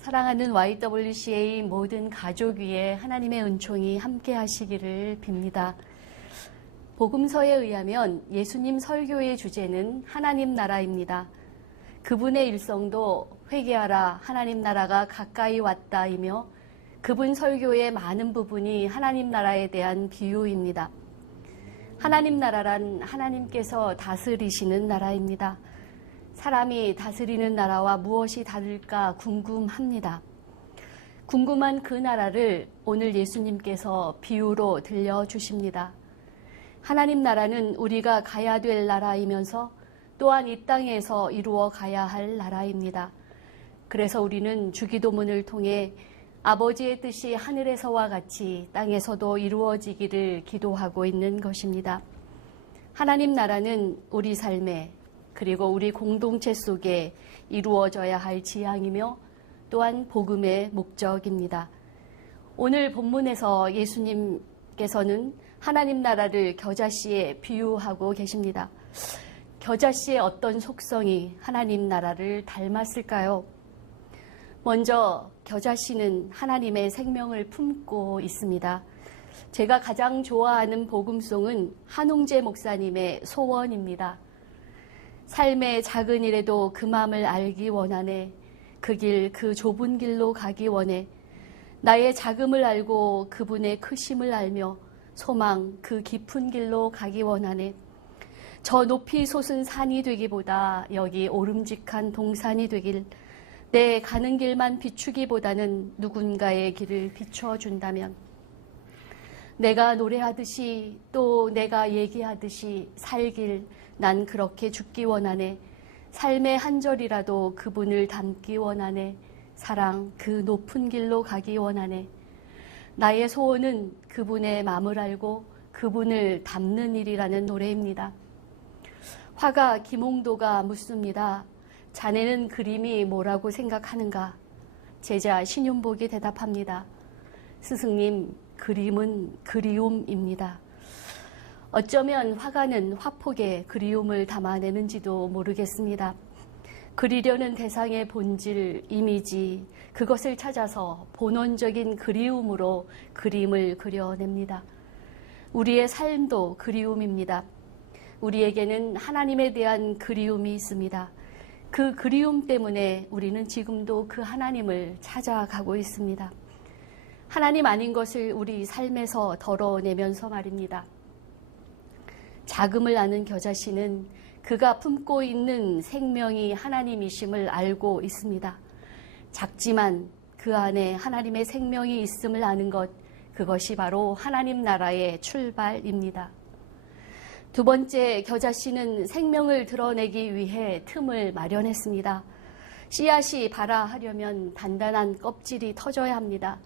사랑하는 YWCA 모든 가족 위에 하나님의 은총이 함께 하시기를 빕니다. 복음서에 의하면 예수님 설교의 주제는 하나님 나라입니다. 그분의 일성도 회개하라 하나님 나라가 가까이 왔다이며 그분 설교의 많은 부분이 하나님 나라에 대한 비유입니다. 하나님 나라란 하나님께서 다스리시는 나라입니다. 사람이 다스리는 나라와 무엇이 다를까 궁금합니다. 궁금한 그 나라를 오늘 예수님께서 비유로 들려주십니다. 하나님 나라는 우리가 가야 될 나라이면서 또한 이 땅에서 이루어 가야 할 나라입니다. 그래서 우리는 주기도문을 통해 아버지의 뜻이 하늘에서와 같이 땅에서도 이루어지기를 기도하고 있는 것입니다. 하나님 나라는 우리 삶에 그리고 우리 공동체 속에 이루어져야 할 지향이며 또한 복음의 목적입니다. 오늘 본문에서 예수님께서는 하나님 나라를 겨자씨에 비유하고 계십니다. 겨자씨의 어떤 속성이 하나님 나라를 닮았을까요? 먼저 겨자씨는 하나님의 생명을 품고 있습니다. 제가 가장 좋아하는 복음송은 한웅재 목사님의 소원입니다. 삶의 작은 일에도 그 마음을 알기 원하네. 그 길, 그 좁은 길로 가기 원해. 나의 작음을 알고 그분의 크심을 알며 소망 그 깊은 길로 가기 원하네. 저 높이 솟은 산이 되기보다 여기 오름직한 동산이 되길, 내 가는 길만 비추기보다는 누군가의 길을 비춰준다면, 내가 노래하듯이 또 내가 얘기하듯이 살길 난 그렇게 죽기 원하네. 삶의 한 절이라도 그분을 닮기 원하네. 사랑 그 높은 길로 가기 원하네. 나의 소원은 그분의 마음을 알고 그분을 닮는 일이라는 노래입니다. 화가 김홍도가 묻습니다. 자네는 그림이 뭐라고 생각하는가? 제자 신윤복이 대답합니다. 스승님, 그림은 그리움입니다. 어쩌면 화가는 화폭에 그리움을 담아내는지도 모르겠습니다. 그리려는 대상의 본질, 이미지, 그것을 찾아서 본원적인 그리움으로 그림을 그려냅니다. 우리의 삶도 그리움입니다. 우리에게는 하나님에 대한 그리움이 있습니다. 그 그리움 때문에 우리는 지금도 그 하나님을 찾아가고 있습니다. 하나님 아닌 것을 우리 삶에서 덜어내면서 말입니다. 작음을 아는 겨자씨는 그가 품고 있는 생명이 하나님이심을 알고 있습니다. 작지만 그 안에 하나님의 생명이 있음을 아는 것, 그것이 바로 하나님 나라의 출발입니다. 두 번째, 겨자씨는 생명을 드러내기 위해 틈을 마련했습니다. 씨앗이 발아하려면 단단한 껍질이 터져야 합니다.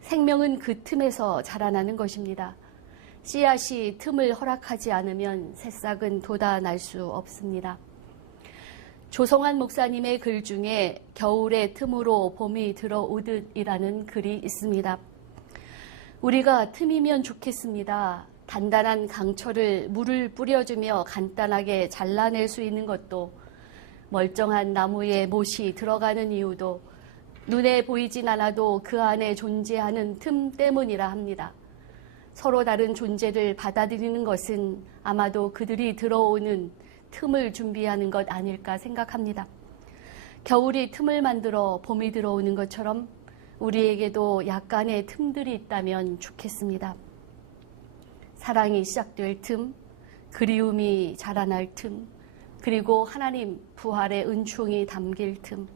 생명은 그 틈에서 자라나는 것입니다. 씨앗이 틈을 허락하지 않으면 새싹은 돋아날 수 없습니다. 조성환 목사님의 글 중에 겨울의 틈으로 봄이 들어오듯이라는 글이 있습니다. 우리가 틈이면 좋겠습니다. 단단한 강철을 물을 뿌려주며 간단하게 잘라낼 수 있는 것도, 멀쩡한 나무에 못이 들어가는 이유도 눈에 보이진 않아도 그 안에 존재하는 틈 때문이라 합니다. 서로 다른 존재를 받아들이는 것은 아마도 그들이 들어오는 틈을 준비하는 것 아닐까 생각합니다. 겨울이 틈을 만들어 봄이 들어오는 것처럼 우리에게도 약간의 틈들이 있다면 좋겠습니다. 사랑이 시작될 틈, 그리움이 자라날 틈, 그리고 하나님 부활의 은총이 담길 틈.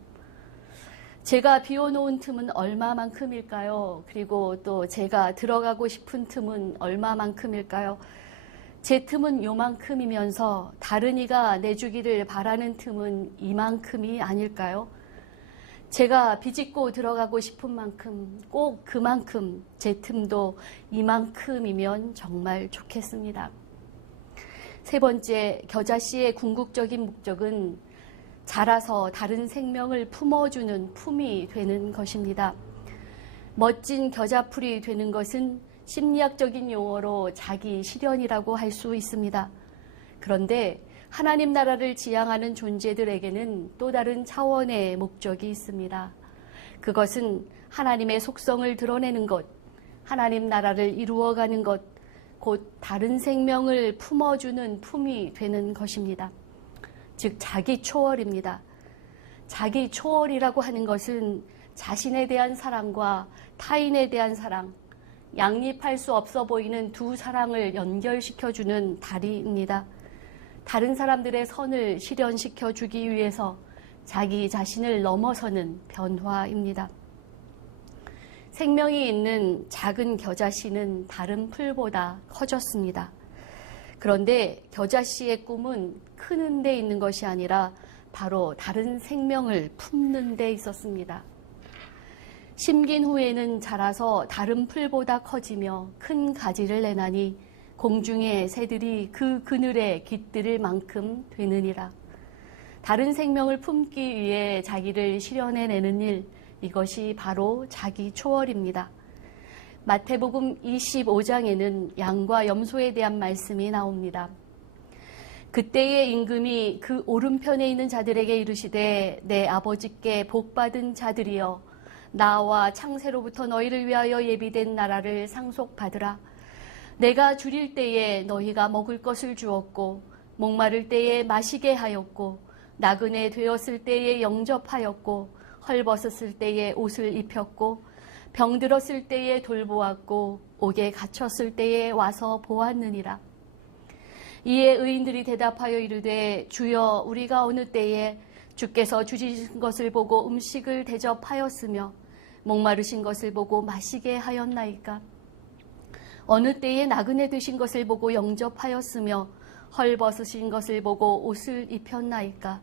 제가 비워놓은 틈은 얼마만큼일까요? 그리고 또 제가 들어가고 싶은 틈은 얼마만큼일까요? 제 틈은 요만큼이면서 다른 이가 내주기를 바라는 틈은 이만큼이 아닐까요? 제가 비집고 들어가고 싶은 만큼, 꼭 그만큼 제 틈도 이만큼이면 정말 좋겠습니다. 세 번째, 겨자씨의 궁극적인 목적은 자라서 다른 생명을 품어주는 품이 되는 것입니다. 멋진 겨자풀이 되는 것은 심리학적인 용어로 자기 실현이라고 할 수 있습니다. 그런데 하나님 나라를 지향하는 존재들에게는 또 다른 차원의 목적이 있습니다. 그것은 하나님의 속성을 드러내는 것, 하나님 나라를 이루어가는 것, 곧 다른 생명을 품어주는 품이 되는 것입니다. 즉 자기 초월입니다. 자기 초월이라고 하는 것은 자신에 대한 사랑과 타인에 대한 사랑, 양립할 수 없어 보이는 두 사랑을 연결시켜주는 다리입니다. 다른 사람들의 선을 실현시켜 주기 위해서 자기 자신을 넘어서는 변화입니다. 생명이 있는 작은 겨자씨는 다른 풀보다 커졌습니다. 그런데 겨자씨의 꿈은 크는 데 있는 것이 아니라 바로 다른 생명을 품는 데 있었습니다. 심긴 후에는 자라서 다른 풀보다 커지며 큰 가지를 내나니 공중의 새들이 그 그늘에 깃들을 만큼 되느니라. 다른 생명을 품기 위해 자기를 실현해내는 일, 이것이 바로 자기 초월입니다. 마태복음 25장에는 양과 염소에 대한 말씀이 나옵니다. 그때의 임금이 그 오른편에 있는 자들에게 이르시되 내 아버지께 복받은 자들이여 나와 창세로부터 너희를 위하여 예비된 나라를 상속받으라. 내가 줄일 때에 너희가 먹을 것을 주었고 목마를 때에 마시게 하였고 나그네 되었을 때에 영접하였고 헐벗었을 때에 옷을 입혔고 병들었을 때에 돌보았고 옥에 갇혔을 때에 와서 보았느니라. 이에 의인들이 대답하여 이르되 주여 우리가 어느 때에 주께서 주신 것을 보고 음식을 대접하였으며 목마르신 것을 보고 마시게 하였나이까? 어느 때에 나그네 되신 것을 보고 영접하였으며 헐벗으신 것을 보고 옷을 입혔나이까?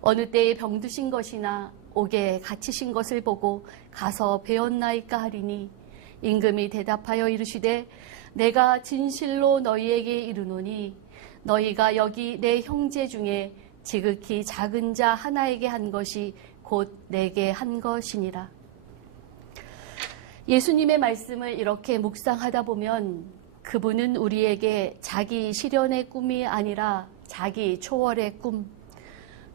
어느 때에 병드신 것이나 옥에 갇히신 것을 보고 가서 배웠나이까 하리니 임금이 대답하여 이르시되 내가 진실로 너희에게 이르노니 너희가 여기 내 형제 중에 지극히 작은 자 하나에게 한 것이 곧 내게 한 것이니라. 예수님의 말씀을 이렇게 묵상하다 보면 그분은 우리에게 자기 실현의 꿈이 아니라 자기 초월의 꿈,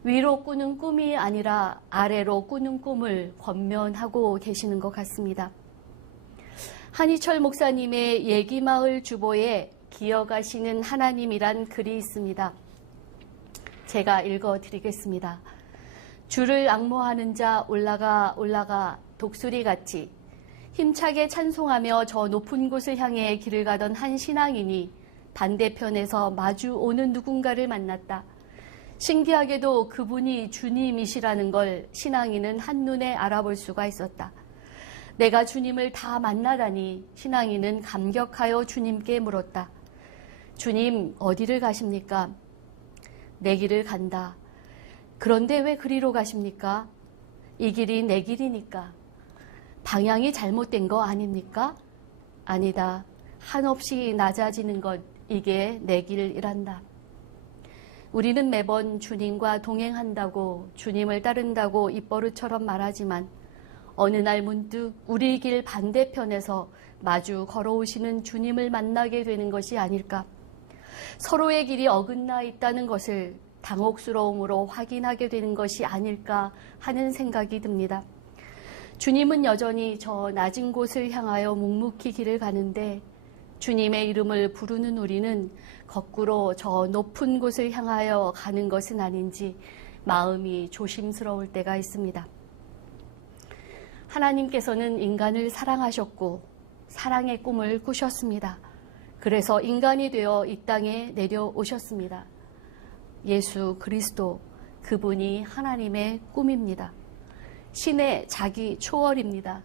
위로 꾸는 꿈이 아니라 아래로 꾸는 꿈을 권면하고 계시는 것 같습니다. 한희철 목사님의 예기마을 주보에 기어가시는 하나님이란 글이 있습니다. 제가 읽어드리겠습니다. 주를 앙모하는 자 올라가 독수리같이 힘차게 찬송하며 저 높은 곳을 향해 길을 가던 한 신앙인이 반대편에서 마주 오는 누군가를 만났다. 신기하게도 그분이 주님이시라는 걸 신앙인은 한눈에 알아볼 수가 있었다. 내가 주님을 다 만나다니 신앙인은 감격하여 주님께 물었다. 주님, 어디를 가십니까? 내 길을 간다. 그런데 왜 그리로 가십니까? 이 길이 내 길이니까. 방향이 잘못된 거 아닙니까? 아니다. 한없이 낮아지는 것, 이게 내 길이란다. 우리는 매번 주님과 동행한다고 주님을 따른다고 입버릇처럼 말하지만 어느 날 문득 우리 길 반대편에서 마주 걸어오시는 주님을 만나게 되는 것이 아닐까. 서로의 길이 어긋나 있다는 것을 당혹스러움으로 확인하게 되는 것이 아닐까 하는 생각이 듭니다. 주님은 여전히 저 낮은 곳을 향하여 묵묵히 길을 가는데 주님의 이름을 부르는 우리는 거꾸로 저 높은 곳을 향하여 가는 것은 아닌지 마음이 조심스러울 때가 있습니다. 하나님께서는 인간을 사랑하셨고 사랑의 꿈을 꾸셨습니다. 그래서 인간이 되어 이 땅에 내려오셨습니다. 예수 그리스도, 그분이 하나님의 꿈입니다. 신의 자기 초월입니다.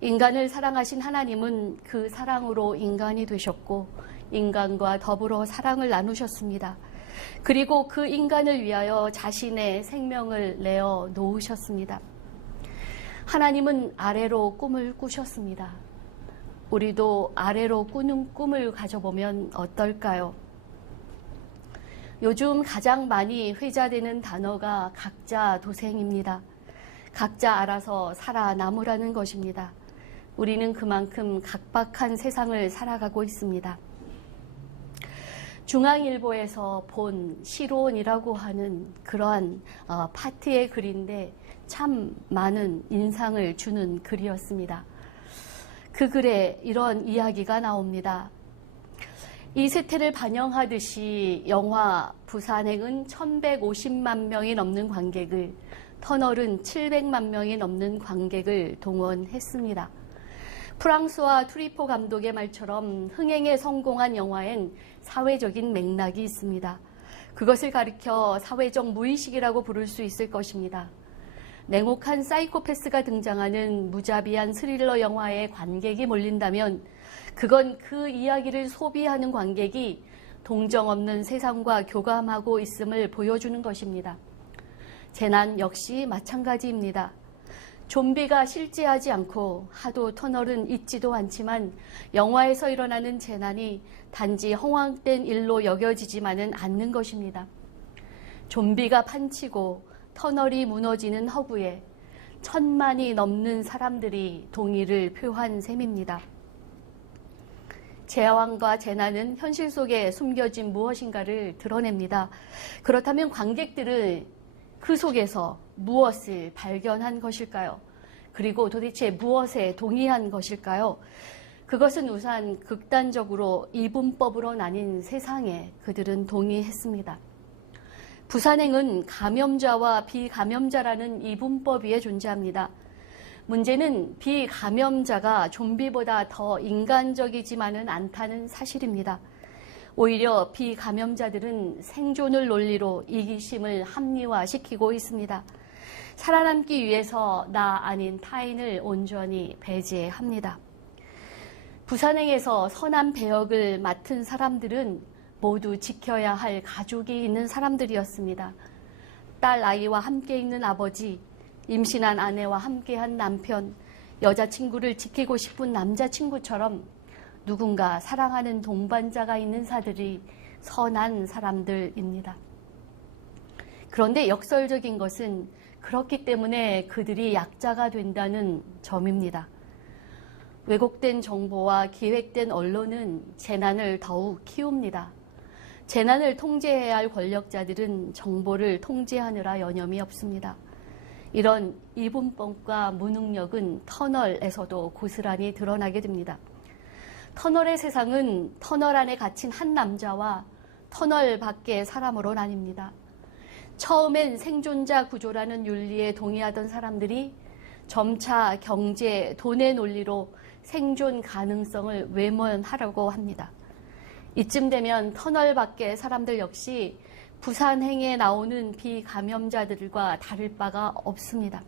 인간을 사랑하신 하나님은 그 사랑으로 인간이 되셨고 인간과 더불어 사랑을 나누셨습니다. 그리고 그 인간을 위하여 자신의 생명을 내어 놓으셨습니다. 하나님은 아래로 꿈을 꾸셨습니다. 우리도 아래로 꾸는 꿈을 가져보면 어떨까요? 요즘 가장 많이 회자되는 단어가 각자 도생입니다. 각자 알아서 살아남으라는 것입니다. 우리는 그만큼 각박한 세상을 살아가고 있습니다. 중앙일보에서 본 시론이라고 하는 그러한 파트의 글인데 참 많은 인상을 주는 글이었습니다. 그 글에 이런 이야기가 나옵니다. 이 세태를 반영하듯이 영화 부산행은 1150만 명이 넘는 관객을, 터널은 700만 명이 넘는 관객을 동원했습니다. 프랑스와 트리포 감독의 말처럼 흥행에 성공한 영화엔 사회적인 맥락이 있습니다. 그것을 가리켜 사회적 무의식이라고 부를 수 있을 것입니다. 냉혹한 사이코패스가 등장하는 무자비한 스릴러 영화에 관객이 몰린다면 그건 그 이야기를 소비하는 관객이 동정 없는 세상과 교감하고 있음을 보여주는 것입니다. 재난 역시 마찬가지입니다. 좀비가 실제하지 않고 하도 터널은 있지도 않지만 영화에서 일어나는 재난이 단지 허황된 일로 여겨지지만은 않는 것입니다. 좀비가 판치고 터널이 무너지는 허구에 1000만이 넘는 사람들이 동의를 표한 셈입니다. 재앙과 재난은 현실 속에 숨겨진 무엇인가를 드러냅니다. 그렇다면 관객들은 그 속에서 무엇을 발견한 것일까요? 그리고 도대체 무엇에 동의한 것일까요? 그것은 우선 극단적으로 이분법으로 나뉜 세상에 그들은 동의했습니다. 부산행은 감염자와 비감염자라는 이분법 위에 존재합니다. 문제는 비감염자가 좀비보다 더 인간적이지만은 않다는 사실입니다. 오히려 비감염자들은 생존을 논리로 이기심을 합리화시키고 있습니다. 살아남기 위해서 나 아닌 타인을 온전히 배제합니다. 부산행에서 선한 배역을 맡은 사람들은 모두 지켜야 할 가족이 있는 사람들이었습니다. 딸 아이와 함께 있는 아버지, 임신한 아내와 함께한 남편, 여자친구를 지키고 싶은 남자친구처럼 누군가 사랑하는 동반자가 있는 사들이 선한 사람들입니다. 그런데 역설적인 것은 그렇기 때문에 그들이 약자가 된다는 점입니다. 왜곡된 정보와 기획된 언론은 재난을 더욱 키웁니다. 재난을 통제해야 할 권력자들은 정보를 통제하느라 여념이 없습니다. 이런 이분법과 무능력은 터널에서도 고스란히 드러나게 됩니다. 터널의 세상은 터널 안에 갇힌 한 남자와 터널 밖의 사람으로 나뉩니다. 처음엔 생존자 구조라는 윤리에 동의하던 사람들이 점차 경제, 돈의 논리로 생존 가능성을 외면하려고 합니다. 이쯤 되면 터널 밖의 사람들 역시 부산행에 나오는 비감염자들과 다를 바가 없습니다.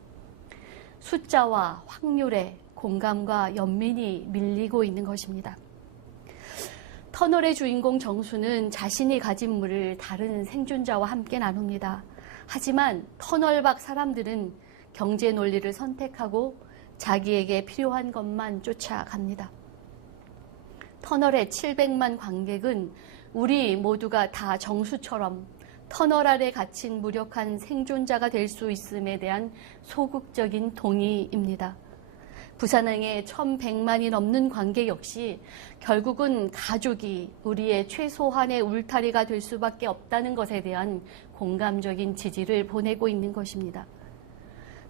숫자와 확률에 공감과 연민이 밀리고 있는 것입니다. 터널의 주인공 정수는 자신이 가진 물을 다른 생존자와 함께 나눕니다. 하지만 터널 밖 사람들은 경제 논리를 선택하고 자기에게 필요한 것만 쫓아갑니다. 터널의 700만 관객은 우리 모두가 다 정수처럼 터널 아래 갇힌 무력한 생존자가 될 수 있음에 대한 소극적인 동의입니다. 부산행의 1100만이 넘는 관객 역시 결국은 가족이 우리의 최소한의 울타리가 될 수밖에 없다는 것에 대한 공감적인 지지를 보내고 있는 것입니다.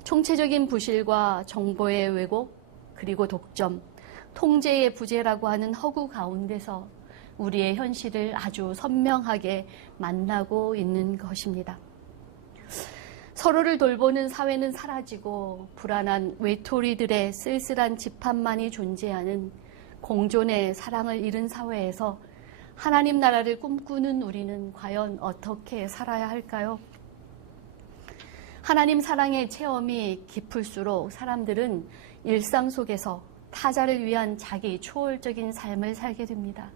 총체적인 부실과 정보의 왜곡, 그리고 독점, 통제의 부재라고 하는 허구 가운데서 우리의 현실을 아주 선명하게 만나고 있는 것입니다. 서로를 돌보는 사회는 사라지고 불안한 외톨이들의 쓸쓸한 집합만이 존재하는 공존의 사랑을 잃은 사회에서 하나님 나라를 꿈꾸는 우리는 과연 어떻게 살아야 할까요? 하나님 사랑의 체험이 깊을수록 사람들은 일상 속에서 타자를 위한 자기 초월적인 삶을 살게 됩니다.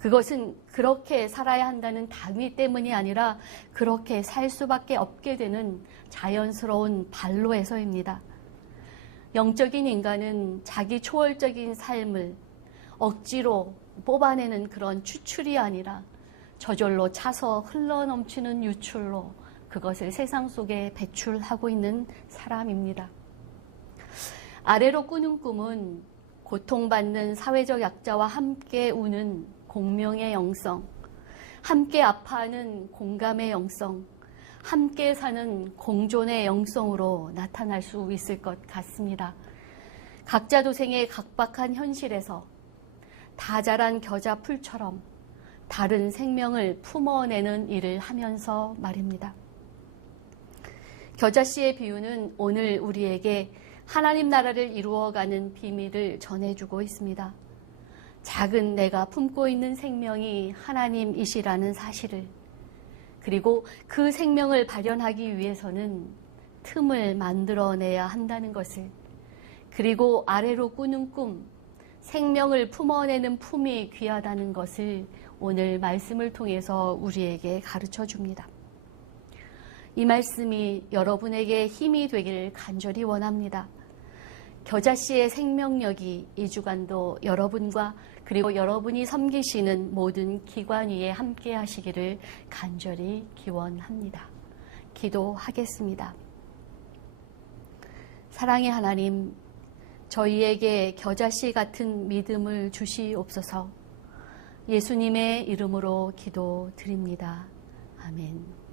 그것은 그렇게 살아야 한다는 당위 때문이 아니라 그렇게 살 수밖에 없게 되는 자연스러운 발로에서입니다. 영적인 인간은 자기 초월적인 삶을 억지로 뽑아내는 그런 추출이 아니라 저절로 차서 흘러넘치는 유출로 그것을 세상 속에 배출하고 있는 사람입니다. 아래로 꾸는 꿈은 고통받는 사회적 약자와 함께 우는 공명의 영성, 함께 아파하는 공감의 영성, 함께 사는 공존의 영성으로 나타날 수 있을 것 같습니다. 각자 도생의 각박한 현실에서 다 자란 겨자 풀처럼 다른 생명을 품어내는 일을 하면서 말입니다. 겨자씨의 비유는 오늘 우리에게 하나님 나라를 이루어가는 비밀을 전해주고 있습니다. 작은 내가 품고 있는 생명이 하나님이시라는 사실을, 그리고 그 생명을 발현하기 위해서는 틈을 만들어내야 한다는 것을, 그리고 아래로 꾸는 꿈, 생명을 품어내는 품이 귀하다는 것을 오늘 말씀을 통해서 우리에게 가르쳐 줍니다. 이 말씀이 여러분에게 힘이 되기를 간절히 원합니다. 겨자씨의 생명력이 이 주간도 여러분과 그리고 여러분이 섬기시는 모든 기관 위에 함께 하시기를 간절히 기원합니다. 기도하겠습니다. 사랑의 하나님, 저희에게 겨자씨 같은 믿음을 주시옵소서. 예수님의 이름으로 기도드립니다. 아멘.